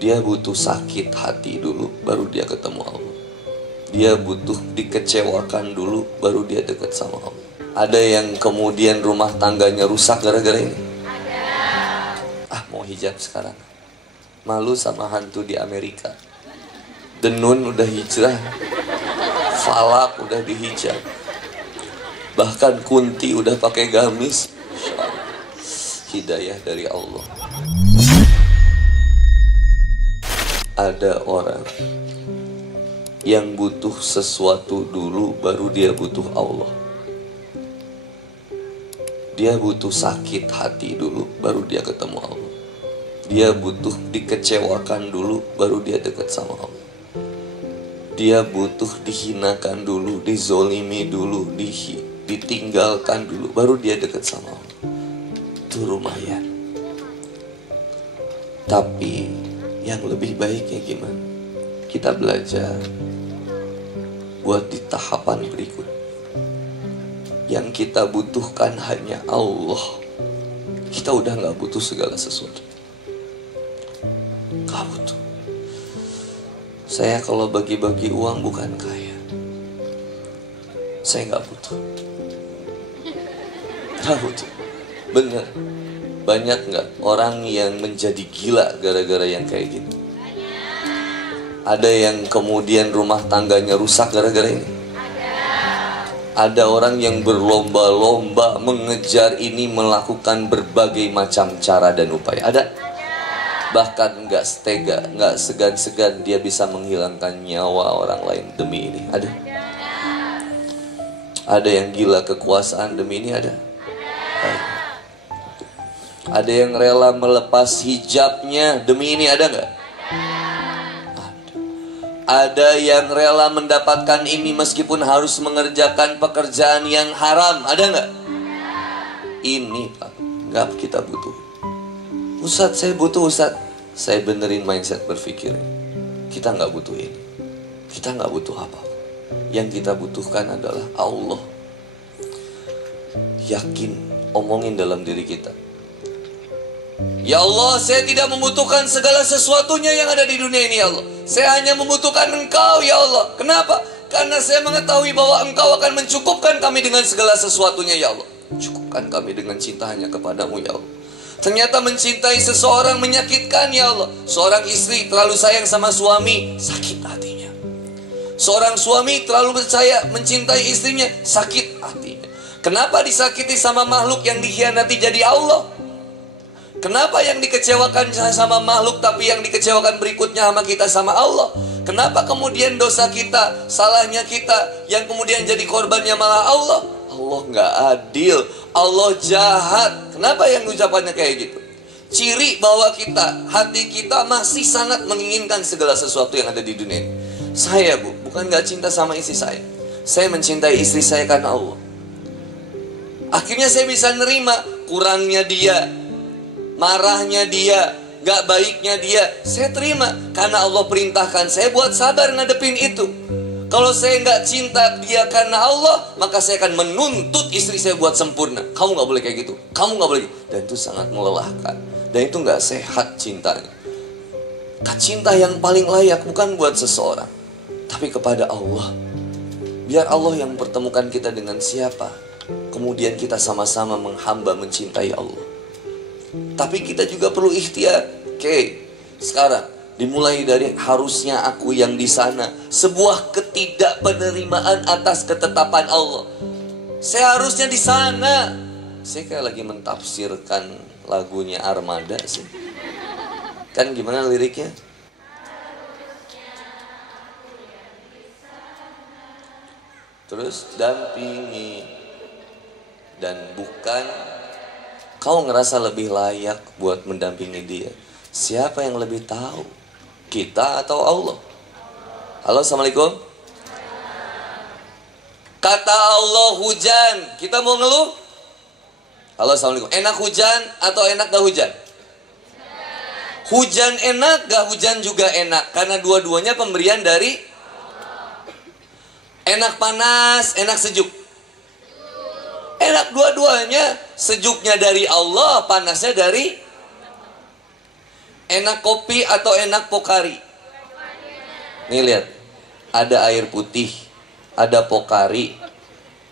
Dia butuh sakit hati dulu, baru dia ketemu Allah. Dia butuh dikecewakan dulu, baru dia dekat sama Allah. Ada yang kemudian rumah tangganya rusak gara-gara ini? Ada. Mau hijab sekarang. Malu sama hantu di Amerika. Denun udah hijrah. Falak udah dihijab. Bahkan Kunti udah pakai gamis. Hidayah dari Allah. Ada orang yang butuh sesuatu dulu, baru dia butuh Allah. Dia butuh sakit hati dulu, baru dia ketemu Allah. Dia butuh dikecewakan dulu, baru dia dekat sama Allah. Dia butuh dihinakan dulu, dizolimi dulu, ditinggalkan dulu, baru dia dekat sama Allah. Itu lumayan. Tapi yang lebih baiknya gimana? Kita belajar buat di tahapan berikut. Yang kita butuhkan hanya Allah. Kita udah gak butuh segala sesuatu. Gak butuh. Saya kalau bagi-bagi uang bukan kaya. Saya gak butuh. Gak butuh. Bener. Banyak gak orang yang menjadi gila gara-gara yang kayak gini? Ada yang kemudian rumah tangganya rusak gara-gara ini? Ada orang yang berlomba-lomba mengejar ini, melakukan berbagai macam cara dan upaya. Ada. Bahkan gak setega, gak segan-segan dia bisa menghilangkan nyawa orang lain demi ini. Ada. Ada yang gila kekuasaan demi ini. Ada. Ada yang rela melepas hijabnya demi ini. Ada gak? Ada yang rela mendapatkan ini meskipun harus mengerjakan pekerjaan yang haram. Ada nggak? Ini Pak, nggak kita butuh. Ustadz, saya butuh Ustadz. Saya benerin mindset berpikir. Kita nggak butuh ini. Kita nggak butuh apa. Yang kita butuhkan adalah Allah. Yakin, omongin dalam diri kita. Ya Allah, saya tidak membutuhkan segala sesuatunya yang ada di dunia ini ya Allah. Saya hanya membutuhkan Engkau ya Allah. Kenapa? Karena saya mengetahui bahwa Engkau akan mencukupkan kami dengan segala sesuatunya ya Allah. Cukupkan kami dengan cinta hanya kepadamu ya Allah. Ternyata mencintai seseorang menyakitkan ya Allah. Seorang istri terlalu sayang sama suami, sakit hatinya. Seorang suami terlalu percaya mencintai istrinya, sakit hatinya. Kenapa disakiti sama makhluk yang dikhianati jadi Allah? Kenapa yang dikecewakan sama makhluk tapi yang dikecewakan berikutnya sama kita sama Allah? Kenapa kemudian dosa kita, salahnya kita, yang kemudian jadi korbannya malah Allah? Allah nggak adil, Allah jahat. Kenapa yang ucapannya kayak gitu? Ciri bahwa hati kita masih sangat menginginkan segala sesuatu yang ada di dunia ini. Saya bukan nggak cinta sama istri saya. Saya mencintai istri saya karena Allah. Akhirnya saya bisa nerima kurangnya dia, marahnya dia, gak baiknya dia. Saya terima karena Allah perintahkan saya buat sabar ngadepin itu. Kalau saya gak cinta dia karena Allah, maka saya akan menuntut istri saya buat sempurna. Kamu gak boleh kayak gitu, kamu gak boleh gitu. Dan itu sangat melelahkan. Dan itu gak sehat cintanya. Cinta yang paling layak bukan buat seseorang, tapi kepada Allah. Biar Allah yang mempertemukan kita dengan siapa, kemudian kita sama-sama menghamba mencintai Allah. Tapi kita juga perlu ikhtiar. Oke, sekarang dimulai dari harusnya aku yang di sana. Sebuah ketidakpenerimaan atas ketetapan Allah. Saya harusnya di sana. Saya kayak lagi mentafsirkan lagunya Armada sih. Kan gimana liriknya? Terus dampingi. Dan bukan kau ngerasa lebih layak buat mendampingi dia. Siapa yang lebih tahu? Kita atau Allah? Halo, Assalamualaikum. Kata Allah hujan, kita mau ngeluh? Halo, Assalamualaikum. Enak hujan atau enak gak hujan? Hujan enak, gak hujan juga enak. Karena dua-duanya pemberian dari enak panas, enak sejuk. Enak dua-duanya, sejuknya dari Allah, panasnya dari. Enak kopi atau enak Pocari? Nih lihat, ada air putih, ada Pocari,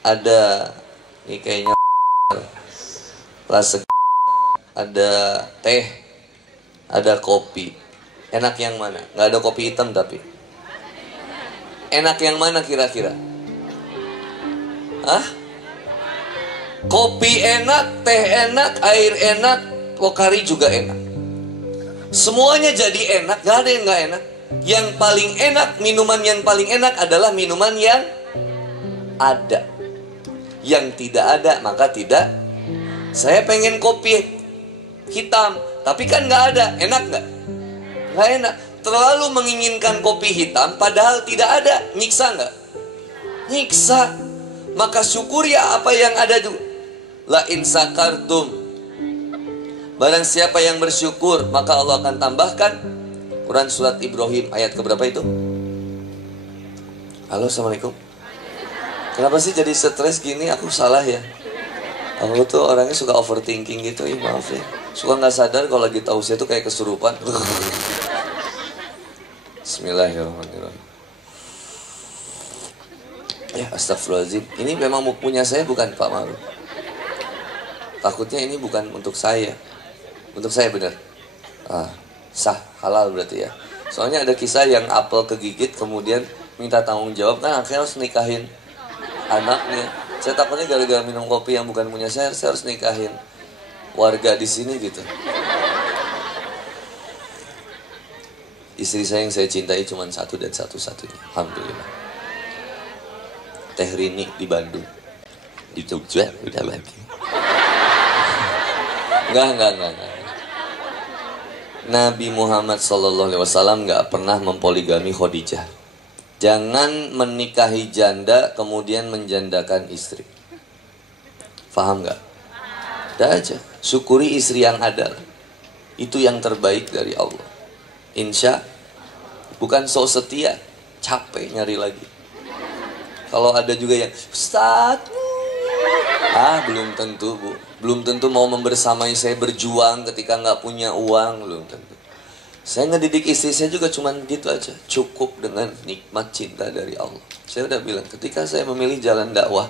ada ini kayaknya rasa, ada teh, ada kopi. Enak yang mana? Nggak ada kopi hitam tapi. Enak yang mana kira-kira? Hah? Kopi enak, teh enak, air enak, Pocari juga enak. Semuanya jadi enak, gak ada yang gak enak. Yang paling enak, minuman yang paling enak adalah minuman yang ada. Yang tidak ada, maka tidak. Saya pengen kopi hitam, tapi kan gak ada. Enak gak? Gak enak. Terlalu menginginkan kopi hitam, padahal tidak ada. Nyiksa gak? Nyiksa. Maka syukuri apa yang ada dulu. La in sakartum, barang siapa yang bersyukur, maka Allah akan tambahkan. Quran surat Ibrahim ayat keberapa itu? Halo, assalamualaikum. Kenapa sih jadi stres gini? Aku salah ya? Aku tuh orangnya suka overthinking gitu, maaf ya. Suka nggak sadar kalau lagi tausiah tuh kayak kesurupan. Bismillahirrahmanirrahim. Ya astagfirullahaladzim. Ini memang punya saya, bukan Pak Maruf. Takutnya ini bukan untuk saya. Untuk saya benar. Sah, halal berarti ya. Soalnya ada kisah yang apel kegigit kemudian minta tanggung jawab, kan akhirnya harus nikahin anaknya. Saya takutnya gara-gara minum kopi yang bukan punya saya harus nikahin warga di sini gitu. Istri saya yang saya cintai cuma satu dan satu-satunya. Alhamdulillah. Teh Rini di Bandung. Di Jogja udah lagi. Enggak. Nabi Muhammad SAW nggak pernah mempoligami Khadijah. Jangan menikahi janda kemudian menjandakan istri. Faham nggak? Udah aja. Syukuri istri yang ada. Itu yang terbaik dari Allah. Insya. Bukan sok setia. Capek nyari lagi. Kalau ada juga yang Ustaz, belum tentu bu. Belum tentu mau membersamai saya berjuang ketika nggak punya uang. Belum tentu. Saya ngedidik istri saya juga cuman gitu aja. Cukup dengan nikmat cinta dari Allah. Saya udah bilang, ketika saya memilih jalan dakwah,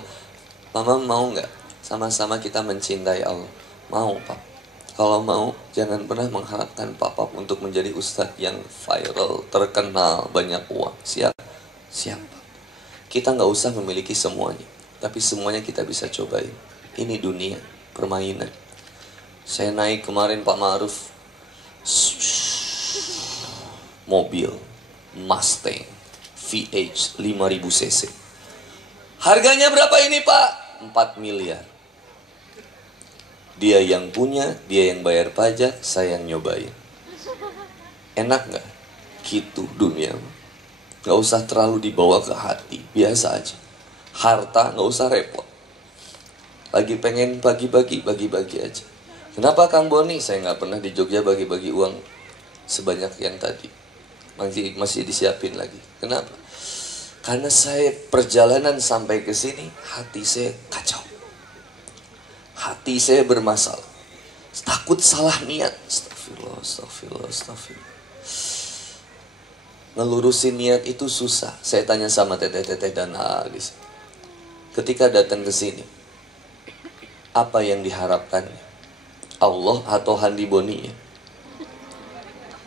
Mama mau nggak sama-sama kita mencintai Allah? Mau Pak. Kalau mau, jangan pernah mengharapkan Papa untuk menjadi ustadz yang viral, terkenal, banyak uang. Siap? Siap. Kita nggak usah memiliki semuanya, tapi semuanya kita bisa cobain. Ini dunia, permainan. Saya naik kemarin Pak Ma'ruf, mobil Mustang VH 5000 cc. Harganya berapa ini Pak? 4 miliar. Dia yang punya, dia yang bayar pajak, saya yang nyobain. Enak nggak? Gitu dunia. Nggak usah terlalu dibawa ke hati, biasa aja. Harta nggak usah repot. Lagi pengen bagi-bagi aja. Kenapa Kang Boni? Saya nggak pernah di Jogja bagi-bagi uang sebanyak yang tadi. Masih disiapin lagi. Kenapa? Karena saya perjalanan sampai ke sini, hati saya kacau. Hati saya bermasalah. Takut salah niat. Astagfirullah. Ngelurusin niat itu susah. Saya tanya sama teteh-teteh dan Alis. Ketika datang ke sini, apa yang diharapkannya? Allah atau Handi Boninya?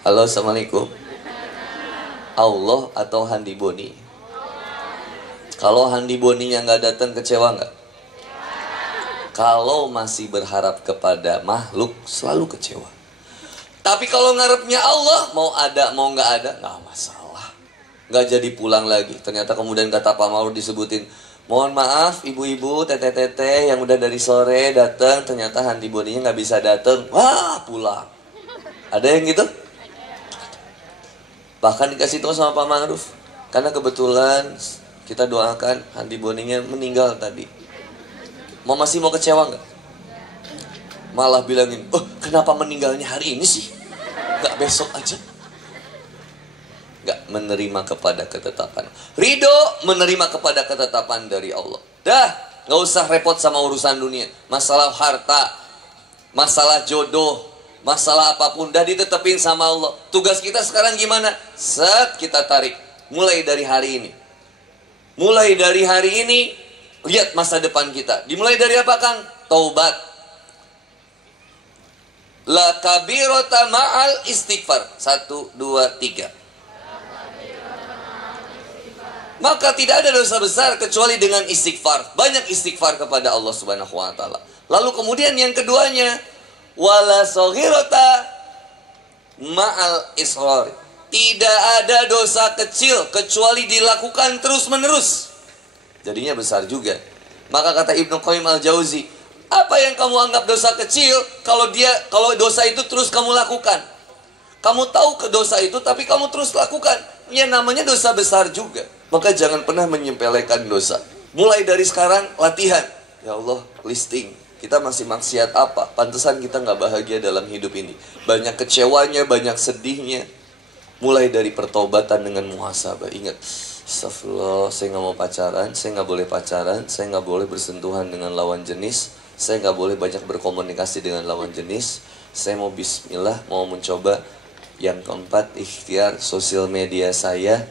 Halo, assalamualaikum. Allah atau Handi Boni? Kalau Handi Boninya nggak datang, kecewa nggak? Kalau masih berharap kepada makhluk, selalu kecewa. Tapi kalau ngarepnya Allah, mau ada mau nggak ada, nggak masalah. Nggak jadi pulang lagi. Ternyata kemudian kata Pak Ma'ruf disebutin, mohon maaf ibu-ibu, teteh-teteh yang udah dari sore datang, ternyata Handi Boninya nggak bisa datang. Wah, pulang. Ada yang gitu? Bahkan dikasih tahu sama Pak Ma'ruf. Karena kebetulan kita doakan Handi Boninya meninggal tadi. Masih mau kecewa nggak? Malah bilangin, kenapa meninggalnya hari ini sih? Nggak besok aja? Nggak menerima kepada ketetapan. Ridho menerima kepada ketetapan dari Allah. Dah, nggak usah repot sama urusan dunia. Masalah harta, masalah jodoh, Masalah apapun udah ditetepin sama Allah. Tugas kita sekarang gimana? Set kita tarik. Mulai dari hari ini. Mulai dari hari ini, lihat masa depan kita. Dimulai dari apa, Kang? Taubat. La kabirota ma'al istighfar. 1, 2, 3. Maka tidak ada dosa besar kecuali dengan istighfar. Banyak istighfar kepada Allah Subhanahu wa taala. Lalu kemudian yang keduanya, wala saghirata ma'al israr. Tidak ada dosa kecil kecuali dilakukan terus-menerus. Jadinya besar juga. Maka kata Ibnu Qayyim al-Jauzi, apa yang kamu anggap dosa kecil kalau dosa itu terus kamu lakukan? Kamu tahu ke dosa itu tapi kamu terus lakukan. Ya namanya dosa besar juga. Maka jangan pernah menyepelekan dosa. Mulai dari sekarang latihan. Ya Allah, listing. Kita masih maksiat apa? Pantesan kita nggak bahagia dalam hidup ini. Banyak kecewanya, banyak sedihnya. Mulai dari pertobatan dengan muhasabah. Ingat, astagfirullah, saya nggak mau pacaran, saya nggak boleh pacaran, saya nggak boleh bersentuhan dengan lawan jenis, saya nggak boleh banyak berkomunikasi dengan lawan jenis, saya mau bismillah, mau mencoba. Yang keempat, ikhtiar sosial media saya.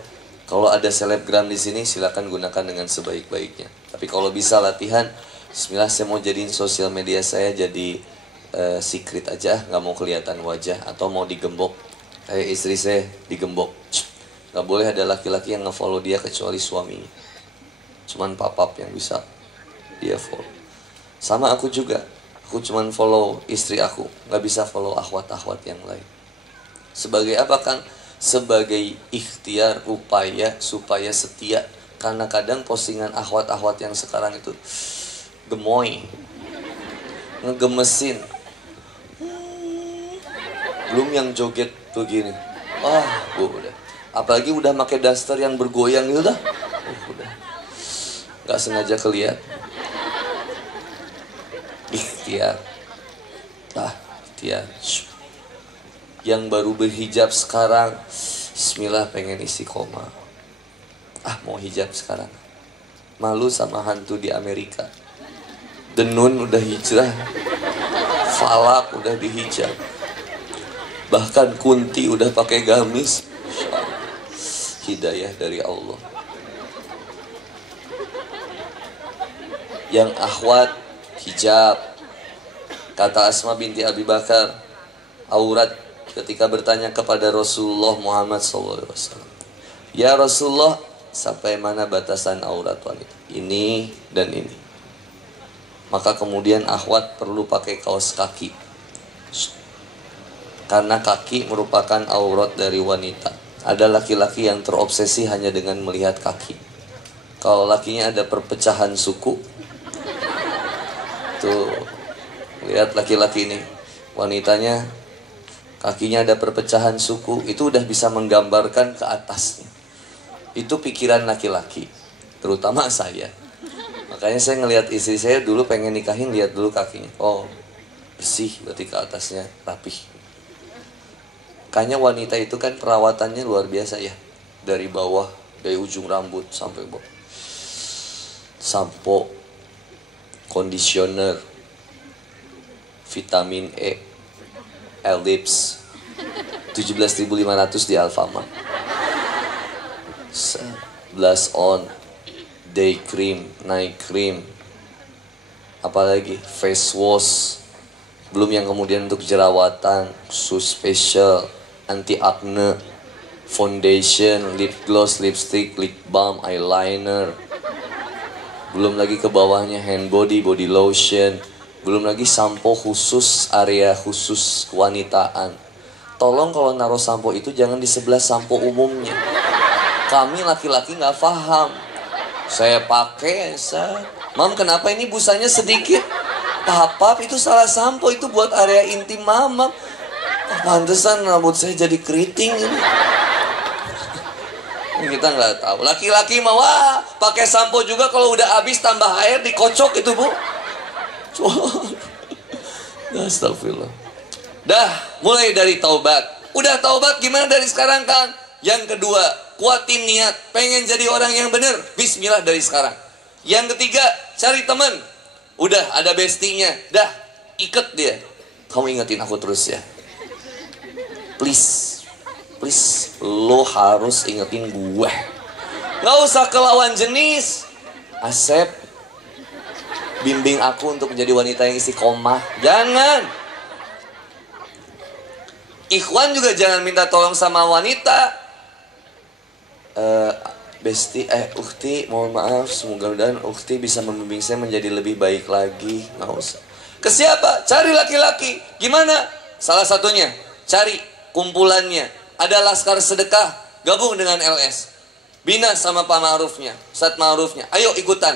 Kalau ada selebgram di sini, silakan gunakan dengan sebaik-baiknya. Tapi kalau bisa latihan, bismillah, saya mau jadiin sosial media saya jadi secret aja, nggak mau kelihatan wajah, atau mau digembok. Kayak istri saya digembok. Nggak boleh ada laki-laki yang nge-follow dia kecuali suaminya. Cuman papap yang bisa dia follow. Sama aku juga, aku cuman follow istri aku, nggak bisa follow akhwat-akhwat yang lain. Sebagai apa, Kang? Sebagai ikhtiar upaya supaya setia. Karena kadang postingan akhwat-akhwat yang sekarang itu gemoy, ngegemesin. Belum yang joget begini. Udah. Apalagi udah pakai daster yang bergoyang gitu dah. Udah. Gak sengaja kelihat. Ikhtiar. Ikhtiar. Yang baru berhijab sekarang, bismillah, pengen istiqomah. Mau hijab sekarang. Malu sama hantu di Amerika. Denun udah hijrah. Falak udah dihijab. Bahkan Kunti udah pakai gamis. Hidayah dari Allah. Yang akhwat hijab. Kata Asma binti Abi Bakar, aurat ketika bertanya kepada Rasulullah Muhammad SAW, ya Rasulullah, sampai mana batasan aurat wanita? Ini dan ini. Maka kemudian akhwat perlu pakai kaos kaki. Karena kaki merupakan aurat dari wanita. Ada laki-laki yang terobsesi hanya dengan melihat kaki. Kalau lakinya ada perpecahan suku, tuh, lihat laki-laki ini, wanitanya kakinya ada perpecahan suku, itu udah bisa menggambarkan ke atasnya. Itu pikiran laki-laki, terutama saya. Makanya saya ngelihat istri saya dulu pengen nikahin, lihat dulu kakinya. Oh, bersih, berarti ke atasnya rapih. Kayaknya wanita itu kan perawatannya luar biasa ya. Dari bawah, dari ujung rambut sampai bawah. Sampo, conditioner, vitamin E, Elips, 17.500 di Alfamart. Blush on, day cream, night cream, apalagi face wash. Belum yang kemudian untuk jerawatan, sus special, anti acne, foundation, lip gloss, lipstick, lip balm, eyeliner. Belum lagi ke bawahnya hand body, body lotion. Belum lagi sampo khusus, area khusus kewanitaan. Tolong kalau naruh sampo itu jangan di sebelah sampo umumnya. Kami laki-laki nggak paham. Saya pakai, Mam, kenapa ini busanya sedikit? Papa, itu salah sampo, itu buat area intim mama. Pantesan rambut saya jadi keriting ini. Kita nggak tahu. Laki-laki mau pakai sampo juga kalau udah habis tambah air dikocok itu, Bu. Astagfirullah. Dah, mulai dari taubat. Udah taubat, gimana dari sekarang, Kang? Yang kedua, kuatin niat, pengen jadi orang yang benar. Bismillah dari sekarang. Yang ketiga, cari teman. Udah ada bestinya, dah ikat dia. Kamu ingetin aku terus ya. please, please, lo harus ingetin gue. Nggak usah ke lawan jenis. Asep, bimbing aku untuk menjadi wanita yang istiqomah. Jangan. Ikhwan juga jangan minta tolong sama wanita. Besti, Ukhti, mohon maaf, semoga-moga Ukhti bisa membimbing saya menjadi lebih baik lagi. Nggak usah. Ke siapa? Cari laki-laki. Gimana? Salah satunya, cari kumpulannya. Ada Laskar Sedekah, gabung dengan LS. Bina sama Pak Ma'rufnya, Ustadz Ma'rufnya. Ayo ikutan.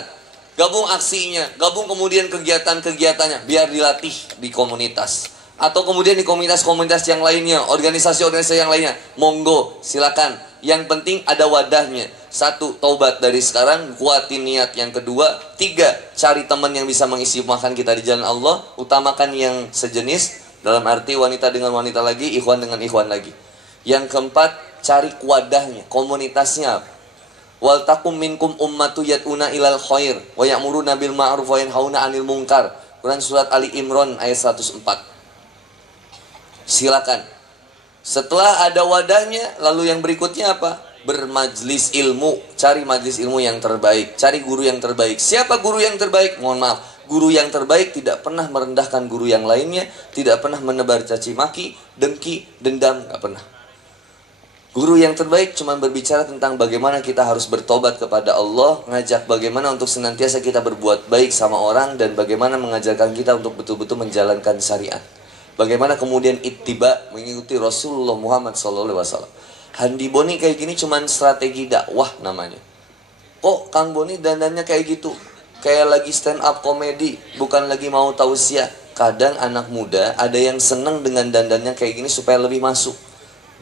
Gabung aksinya, gabung kemudian kegiatan-kegiatannya. Biar dilatih di komunitas. Atau kemudian di komunitas-komunitas yang lainnya, organisasi-organisasi yang lainnya. Monggo, silakan. Yang penting ada wadahnya. 1, taubat dari sekarang, kuatin niat. Yang kedua, 3, cari teman yang bisa mengisi makan kita di jalan Allah. Utamakan yang sejenis, dalam arti wanita dengan wanita lagi, ikhwan dengan ikhwan lagi. Yang keempat, cari wadahnya, komunitasnya. Wal takum minkum ummatu yad'una ilal khair wa ya'muruna bil ma'ruf wa yanhauna 'anil munkar. Quran surat Ali Imran ayat 104. Silakan. Setelah ada wadahnya, lalu yang berikutnya apa? Bermajlis ilmu. Cari majlis ilmu yang terbaik. Cari guru yang terbaik. Siapa guru yang terbaik? Mohon maaf, guru yang terbaik tidak pernah merendahkan guru yang lainnya, tidak pernah menebar caci maki, dengki, dendam, gak pernah. Guru yang terbaik cuma berbicara tentang bagaimana kita harus bertobat kepada Allah, ngajak bagaimana untuk senantiasa kita berbuat baik sama orang, dan bagaimana mengajarkan kita untuk betul-betul menjalankan syariat. Bagaimana kemudian ittiba, mengikuti Rasulullah Muhammad SAW. Handi Boni kayak gini cuman strategi dakwah namanya. Kok Kang Boni dandannya kayak gitu? Kayak lagi stand up komedi, bukan lagi mau tausiah. Kadang anak muda ada yang seneng dengan dandannya kayak gini supaya lebih masuk.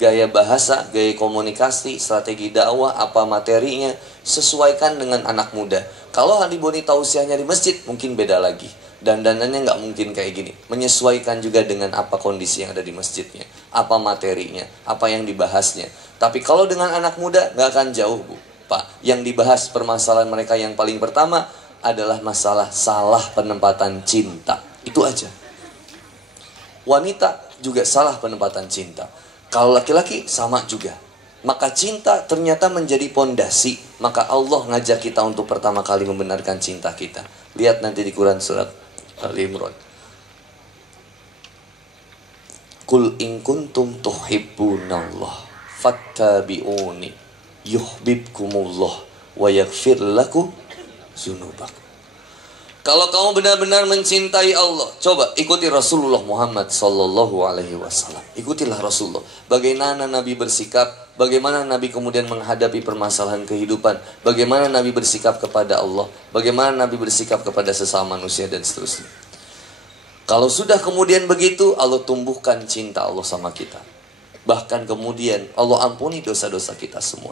Gaya bahasa, gaya komunikasi, strategi dakwah, apa materinya, sesuaikan dengan anak muda. Kalau Handi Boni tausiahnya di masjid, mungkin beda lagi. Dandanannya nggak mungkin kayak gini. Menyesuaikan juga dengan apa kondisi yang ada di masjidnya, apa materinya, apa yang dibahasnya. Tapi kalau dengan anak muda, nggak akan jauh, Bu. Pak, yang dibahas permasalahan mereka yang paling pertama adalah masalah salah penempatan cinta. Itu aja. Wanita juga salah penempatan cinta. Kalau laki-laki sama juga. Maka cinta ternyata menjadi pondasi. Maka Allah ngajak kita untuk pertama kali membenarkan cinta kita. Lihat nanti di Quran surat Al-Imran. Kul in kuntum tuhibbunallah fattabi'uni yuhibbukumullah wa yaghfir lakum dzunubakum. Kalau kamu benar-benar mencintai Allah, coba ikuti Rasulullah Muhammad sallallahu alaihi wasallam. Ikutilah Rasulullah. Bagaimana Nabi bersikap, bagaimana Nabi kemudian menghadapi permasalahan kehidupan, bagaimana Nabi bersikap kepada Allah, bagaimana Nabi bersikap kepada sesama manusia dan seterusnya. Kalau sudah kemudian begitu, Allah tumbuhkan cinta Allah sama kita. Bahkan kemudian Allah ampuni dosa-dosa kita semua.